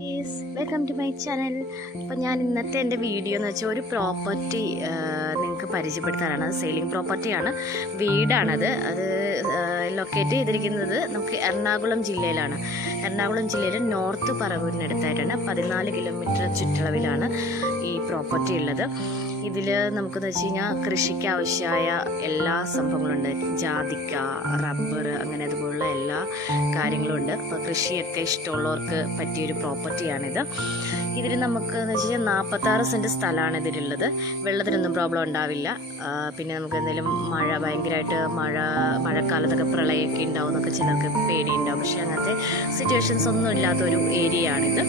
Welcome to my channel. അപ്പോൾ ഞാൻ ഇന്നത്തെ എൻ്റെ വീഡിയോ എന്ന് വെച്ചാൽ ഒരു പ്രോപ്പർട്ടി നിങ്ങൾക്ക് പരിചയപ്പെടുത്താനാണ്. അത് സെയിലിംഗ് പ്രോപ്പർട്ടിയാണ്, വീടാണത്. അത് ലൊക്കേറ്റ് ചെയ്തിരിക്കുന്നത് നമുക്ക് എറണാകുളം ജില്ലയിലാണ്. എറണാകുളം ജില്ലയിൽ നോർത്ത് പറവൂരിനടുത്തായിട്ടാണ്. 14 കിലോമീറ്റർ ചുറ്റളവിലാണ് ഈ പ്രോപ്പർട്ടി ഉള്ളത്. ഇതിൽ നമുക്കെന്ന് വെച്ച് കഴിഞ്ഞാൽ കൃഷിക്ക് ആവശ്യമായ എല്ലാ സംഭവങ്ങളുണ്ട്. ജാതിക്ക, റബ്ബർ, അങ്ങനെ അതുപോലുള്ള എല്ലാ കാര്യങ്ങളും ഉണ്ട്. അപ്പോൾ കൃഷിയൊക്കെ ഇഷ്ടമുള്ളവർക്ക് പറ്റിയൊരു പ്രോപ്പർട്ടിയാണിത്. ഇതിൽ നമുക്ക് എന്ന് വെച്ച് കഴിഞ്ഞാൽ 46 സെൻറ്റ് സ്ഥലമാണ് ഇതിലുള്ളത്. വെള്ളത്തിനൊന്നും പ്രോബ്ലം ഉണ്ടാവില്ല. പിന്നെ നമുക്ക് എന്തെങ്കിലും ഭയങ്കരമായിട്ട് മഴക്കാലത്തൊക്കെ പ്രളയമൊക്കെ ഉണ്ടാവും എന്നൊക്കെ ചിലർക്ക് പേടിയുണ്ടാവും. പക്ഷേ അങ്ങനത്തെ സിറ്റുവേഷൻസ് ഒന്നും ഇല്ലാത്തൊരു ഏരിയയാണിത്.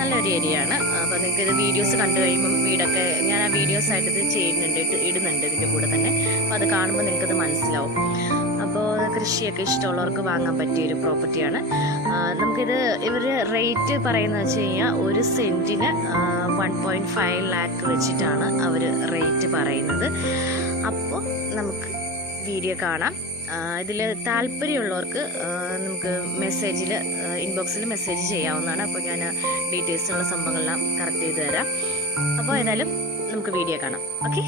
നല്ലൊരു ഏരിയയാണ്. അപ്പോൾ നിങ്ങൾക്കിത് വീഡിയോസ് കണ്ടു കഴിയുമ്പം വീടൊക്കെ ഞാൻ ആ വീഡിയോസായിട്ട് ഇത് ഇടുന്നുണ്ട് ഇതിൻ്റെ കൂടെ തന്നെ. അപ്പോൾ അത് കാണുമ്പോൾ നിങ്ങൾക്കത് മനസ്സിലാവും. അപ്പോൾ കൃഷിയൊക്കെ ഇഷ്ടമുള്ളവർക്ക് വാങ്ങാൻ പറ്റിയൊരു പ്രോപ്പർട്ടിയാണ്. നമുക്കിത് ഇവർ റേറ്റ് പറയുന്നത് വെച്ച് കഴിഞ്ഞാൽ ഒരു സെൻറ്റിന് 1.5 ലാക്ക് വെച്ചിട്ടാണ് അവർ റേറ്റ് പറയുന്നത്. അപ്പോൾ നമുക്ക് വീഡിയോ കാണാം. ഇതിൽ താല്പര്യമുള്ളവർക്ക് നമുക്ക് ഇൻബോക്സിൽ മെസ്സേജ് ചെയ്യാവുന്നതാണ്. അപ്പോൾ ഞാൻ ഡീറ്റെയിൽസുള്ള സംഭവങ്ങളെല്ലാം കറക്റ്റ് ചെയ്ത് തരാം. അപ്പോൾ ഏതായാലും നമുക്ക് വീഡിയോ കാണാം. ഓക്കെ.